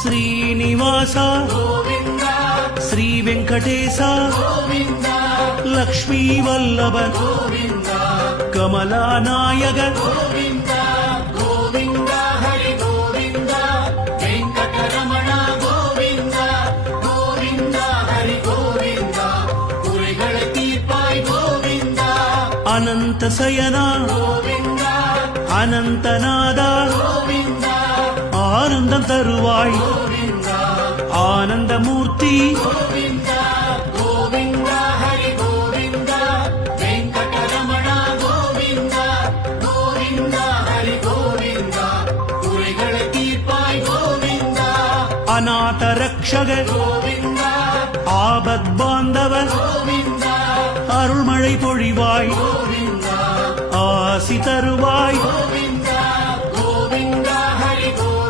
శ్రీనివాస శ్రీ వెంకటేశ లక్ష్మీ వల్లభ కమలానాయక అనంత శయన అనంతనాద ஆனந்தம் தருவாய் ஆனந்தமூர்த்தி அநாத ரக்ஷக ஆபத் பாந்தவ அருள்மழை பொழிவாய் ஆசி தருவாய்